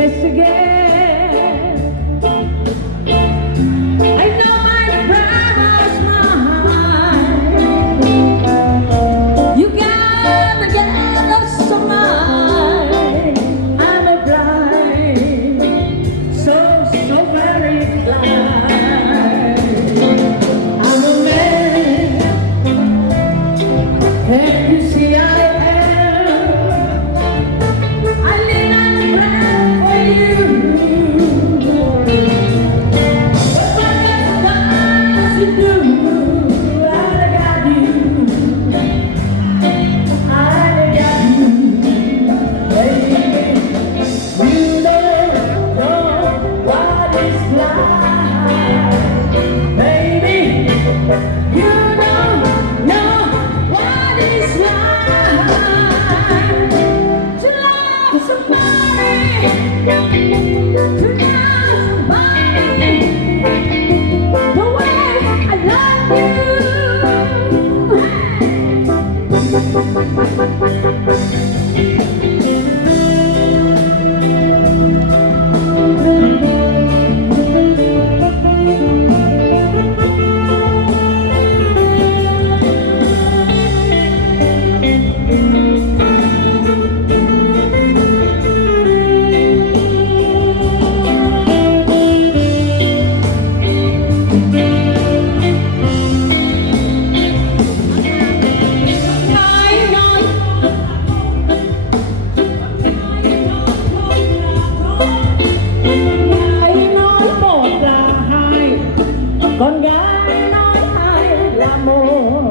face again. I know my pride was mine. You gotta get us some mine. I'm a blind, so very blind. I'm a man, and you see I con gái nói hai là một,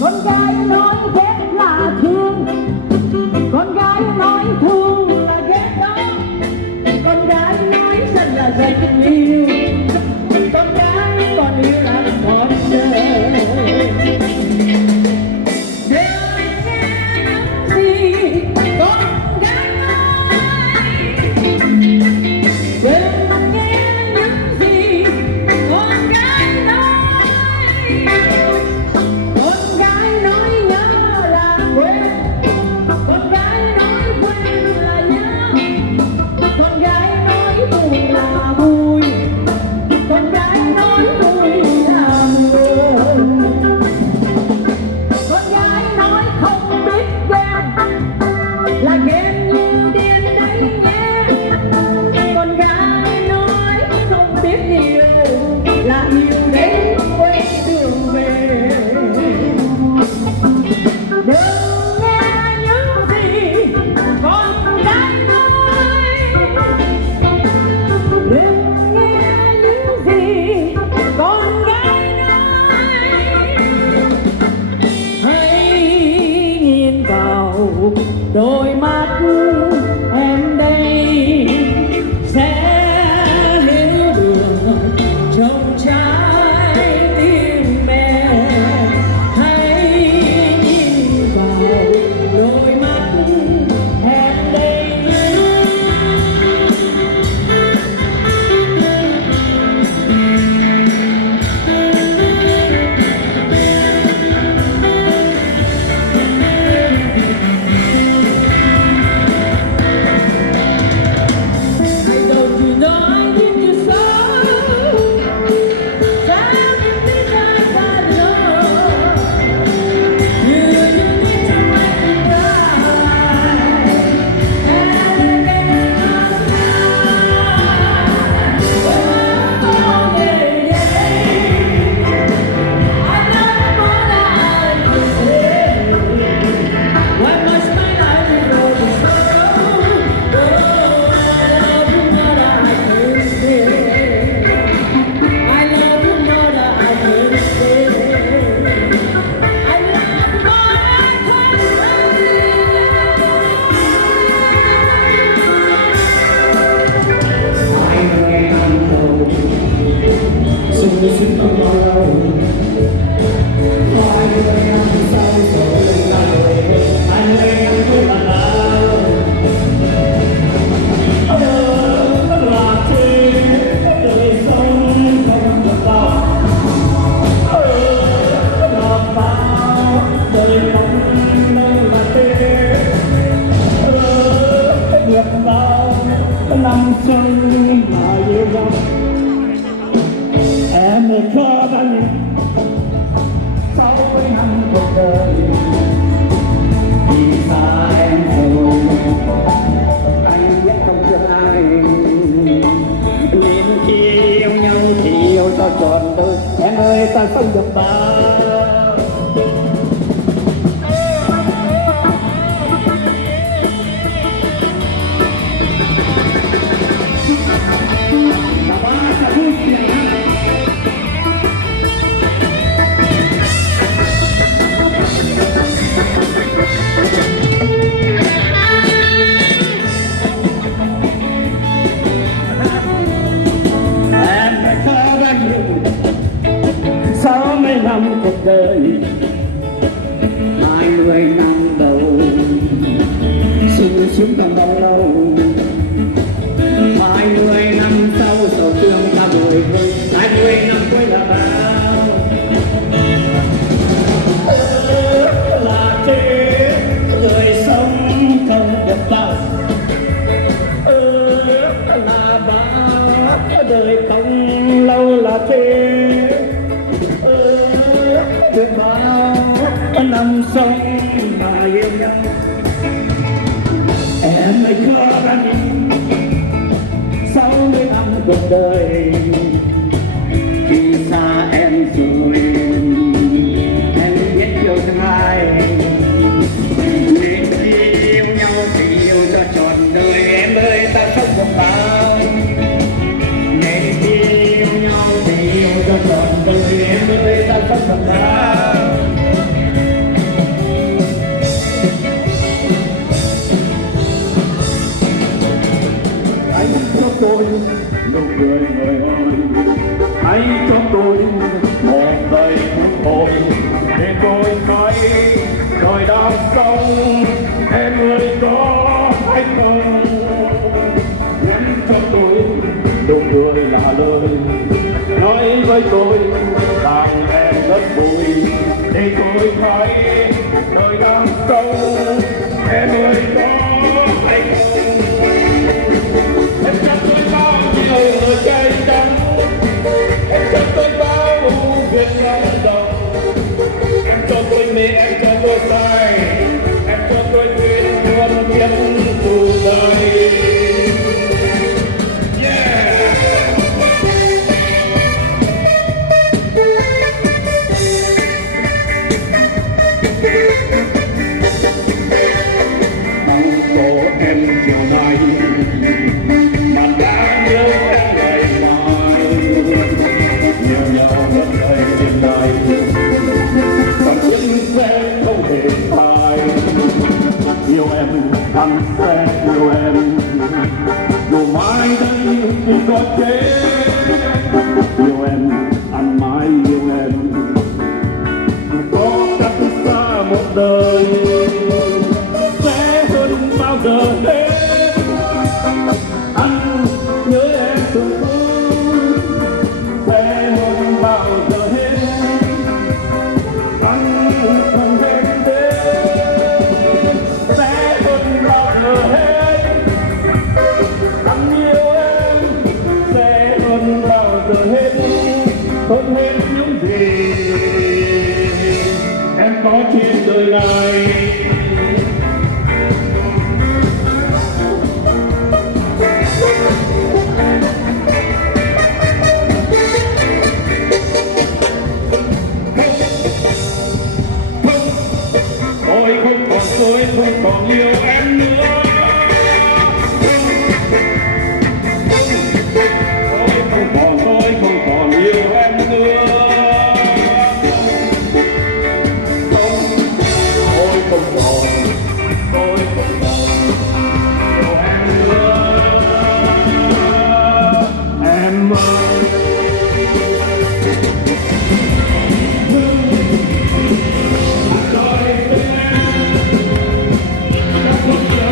con gái nói ghét là thương, con gái nói thương là ghét đó, con gái nói giận là giận yêu, con gái còn yêu là còn đời. Đôi mắt em đây sẽ hiểu được trong trái tim mẹ. Hãy nhìn vào đôi mắt em đây. xuân mà yêu năm em khó khăn sau mấy năm cuộc đời vì xa em rồi anh biết không thương ai nên khi yêu nhau thì yêu cho trọn đời em ơi ta sống được bao năm cuộc đời hai mươi năm đầu sung sướng còn bao lâu 20 năm sau sầu thương ta bồi hồi 20 năm cuối là bao là thế người sống không được bao là bao đời không lâu là thế được bao năm sống mà yêu nhau em ơi khó khăn sau mấy năm cuộc đời khi xa em rồi em biết yêu thương ai nên khi yêu nhau thì yêu cho trọn đời em ơi ta sống một bao nên khi yêu nhau thì yêu cho trọn đời em ơi ta sống một bao tôi nụ cười người ơi hãy cho tôi một giây phút thôi để tôi thấy đời đang sống em ơi có hay không nhắn cho tôi nụ cười là lời nói với tôi rằng em rất vui để tôi thấy đời đang sống em ơi có hay không em cho tôi bao nhiêu lời cay đắng em cho tôi bao việc lắm đầu em cho tôi mê em cho tôi say em cho tôi quên muôn kiếp cuộc đời mong cô em chiều nay yêu em anh sẽ yêu em dù mai đây thì có chết yêu em anh mãi yêu em dù có cách xa một đời sẽ hơn bao giờ hết anh nhớ em từ sẽ hơn bao giờ hết anh không hết hơn hết những gì em có trên đời này tôi không còn yêu em nữa tôi không còn yêu em nữa tôi không còn yêu em nữa em ơi Hãy subscribe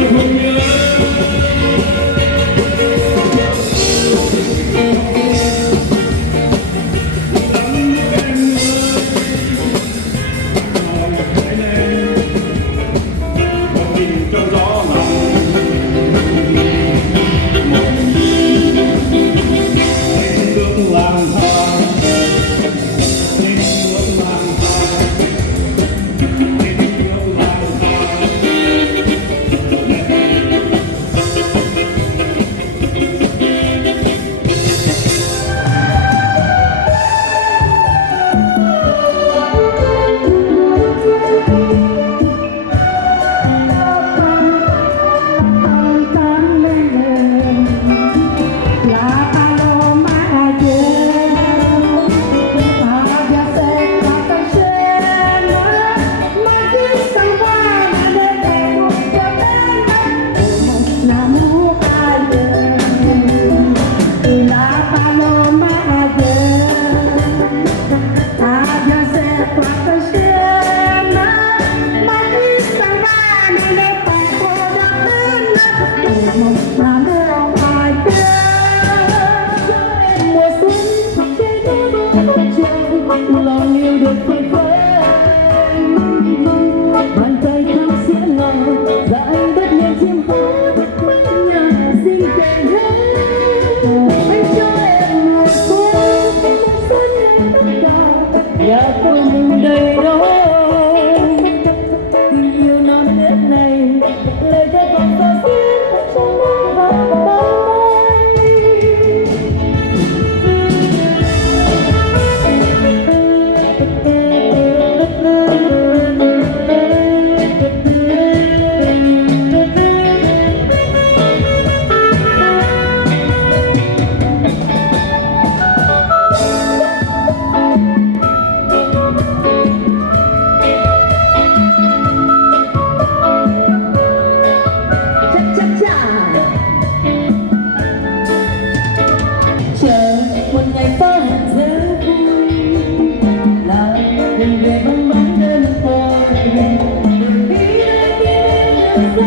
sẽ có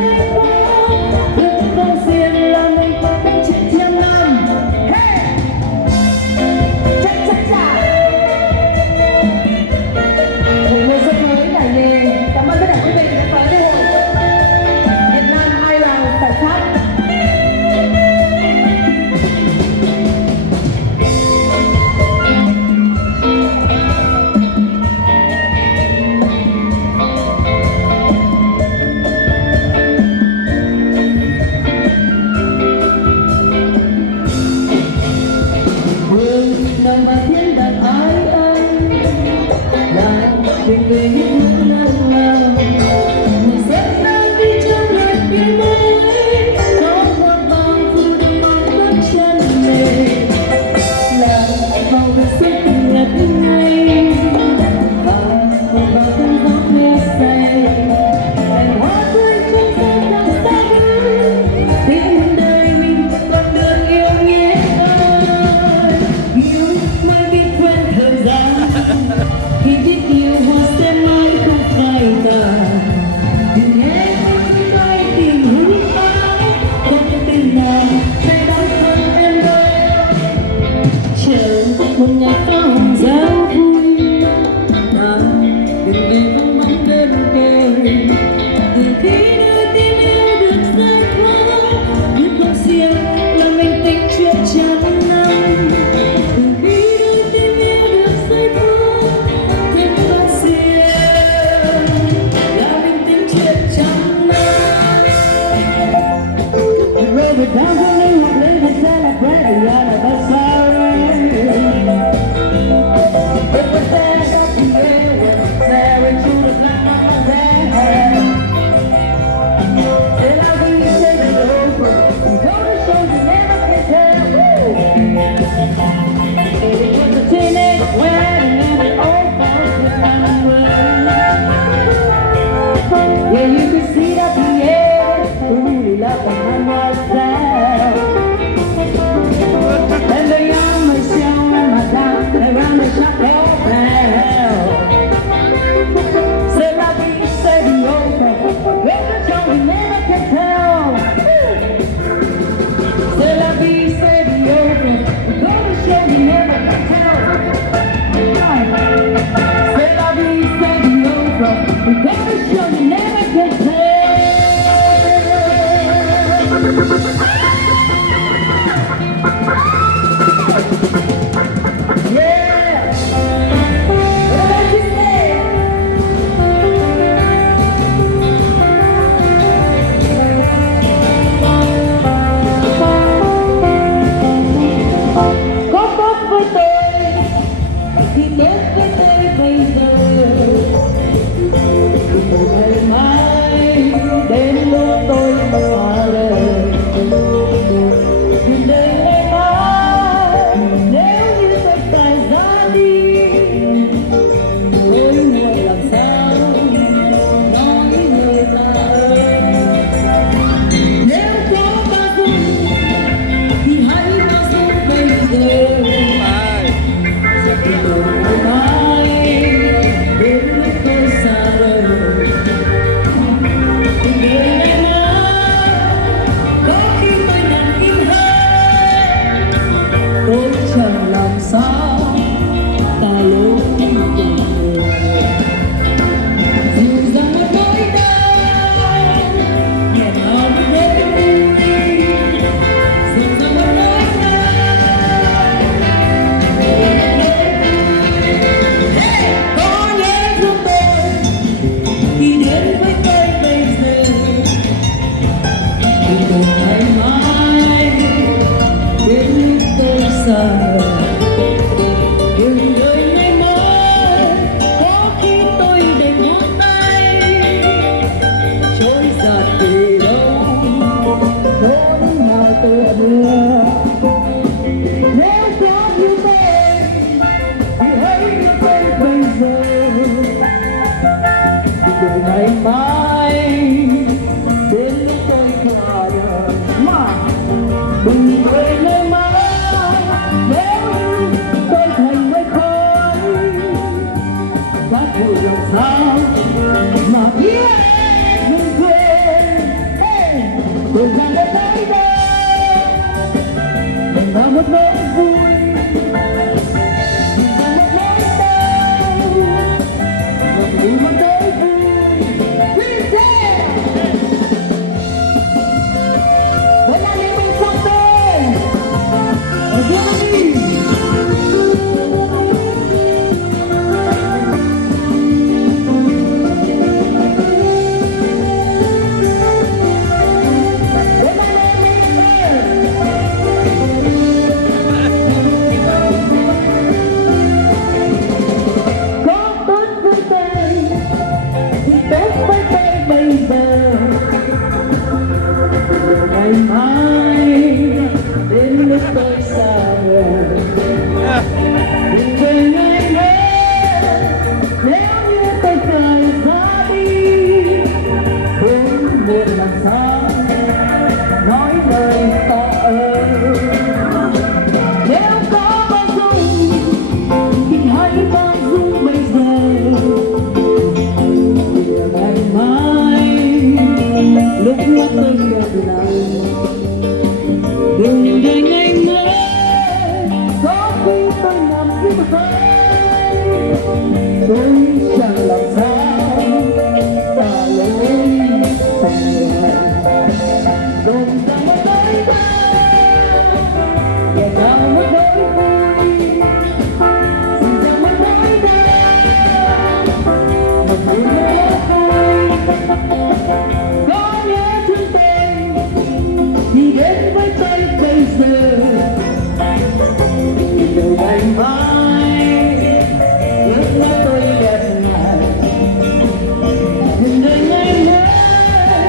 được con xiên là mình anh chị thiên nam. Hey! Chắc chắc chả một mùa xuân mới trải về. Cảm ơn tất cả quý vị đã tới đây. Việt Nam hai làng tại Pháp. thời gian đã tới đây mình đã mất nỗi vui ngày mai đến lúc tôi xa người đừng về ngày mai nếu như tôi rời ra đi không biết làm sao nói lời ta ơi nếu có bao dung thì hãy bao dung bây giờ ngày mai lúc tôi gặp lại đừng để ngày mai có khi tôi nằm dưới một tôi chẳng làm sao ta lối đừng ra một đôi ta và ra một đôi vui xin ra một đôi ta một buổi mơ vui có nhớ thương tôi thì đến với tôi bây giờ điều ngày mai ước mơ tôi đẹp ngài nhưng đời ngày mai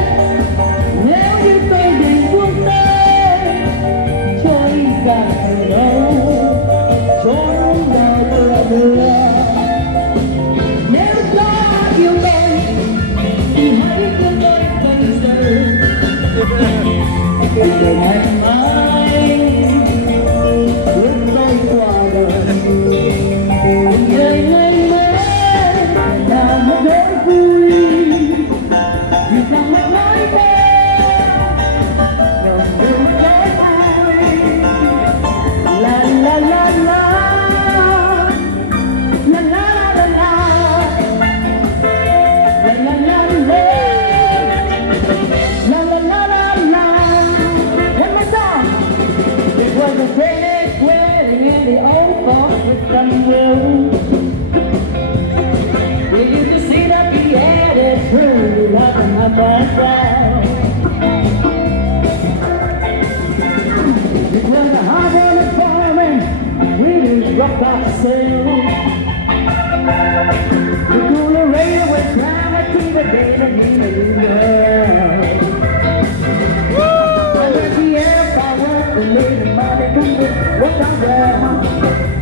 nếu như tôi định buông tay trôi cả thời đâu trốn vào bờ mưa nếu có yêu tôi thì hãy cứ tôi bây giờ để ngày mai ước tôi qua đời đời ngày mai là một đêm vui vì rằng một nói ta đồng đường trái vui la la la la la la la la la la la La la la la la. One more song. It was a great wedding in the old folks with some will. We used to sit up together, truly loving our background. It was a hard one of farming. We didn't rock ourselves. The cooler radio was trying to keep it baby, need a new girl.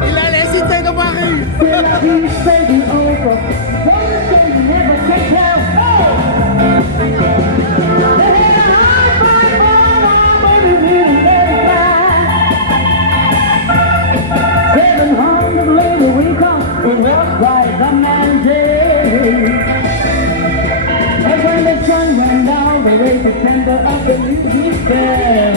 Il a laissé tes camarades. C'est la vie, c'est du over. Don't say you never can tell. They had a hard fight for our baby, really very fine. 700 later we come, it was like a man's day. And when the sun went down, the way to tender up the music fell.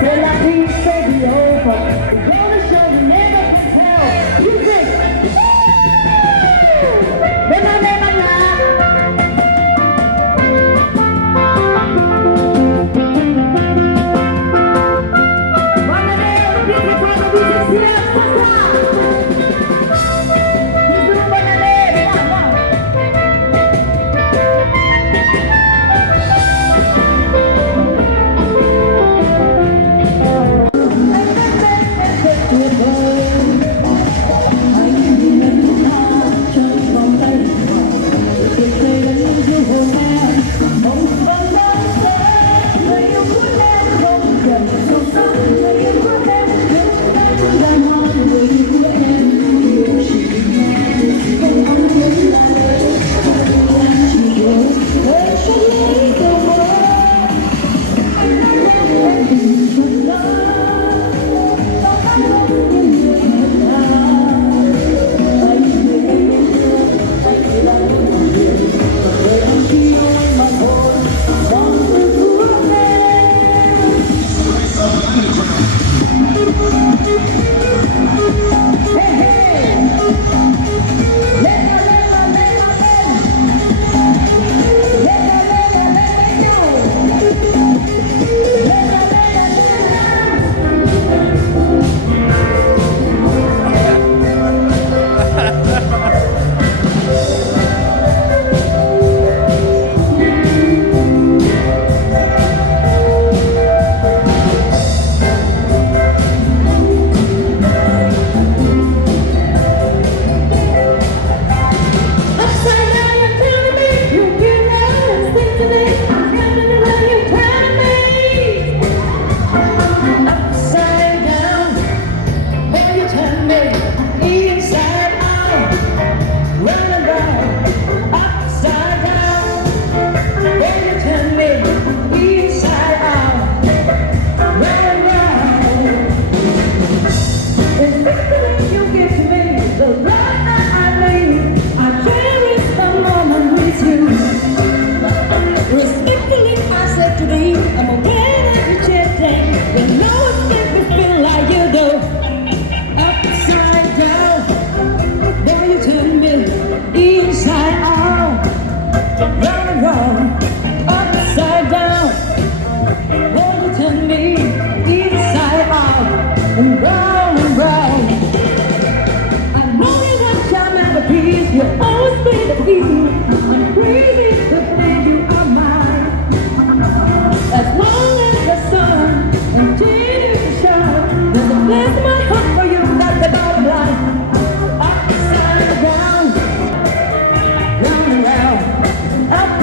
C'est la vie, c'est du over. It's gonna show you never can tell. You think? When I never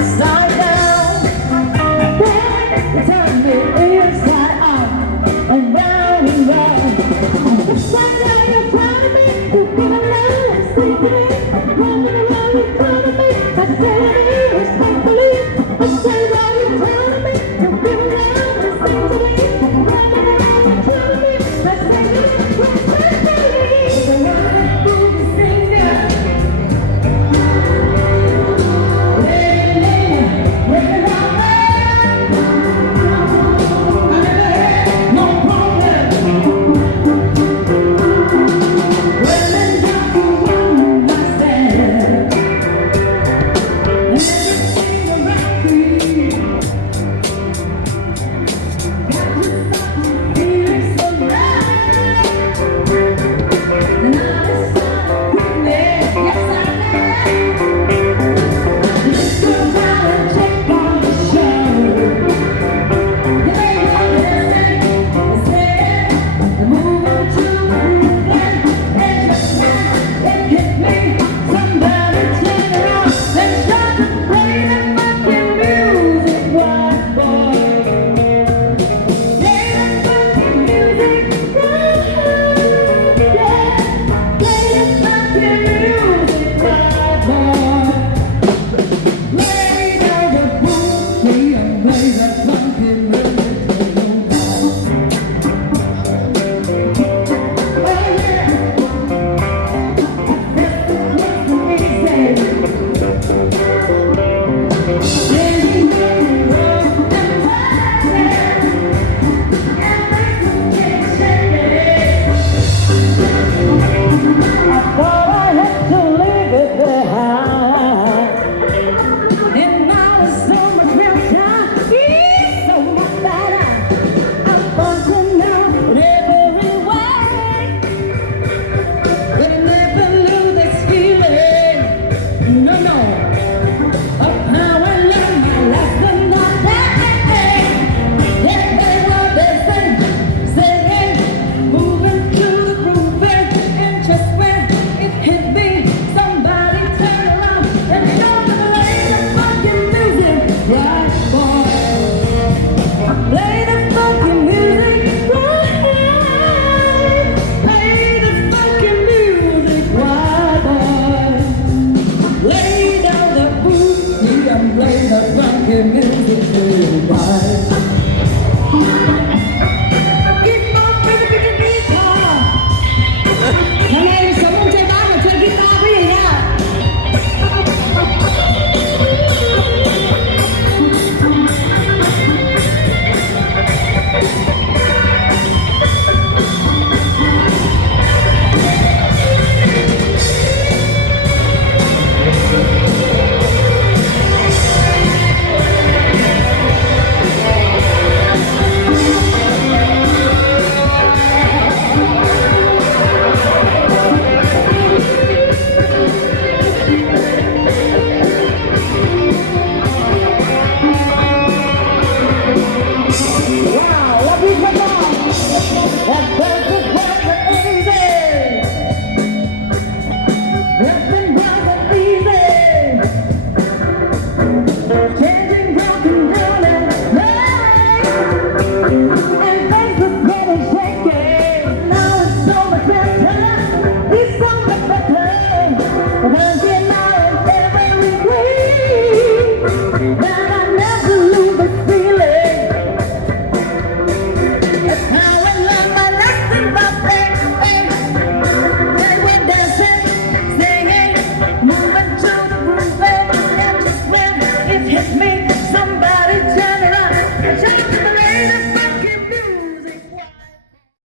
upside down. Then turn me inside out and round and round. Why are you proud of me? You give a love, sing to me. Come and love you proud of me. I say to me respectfully. I say that you proud of me. You give a love, sing to me. Come and love you proud of me. I say to me respectfully. The one who can sing now. Play the funky music to the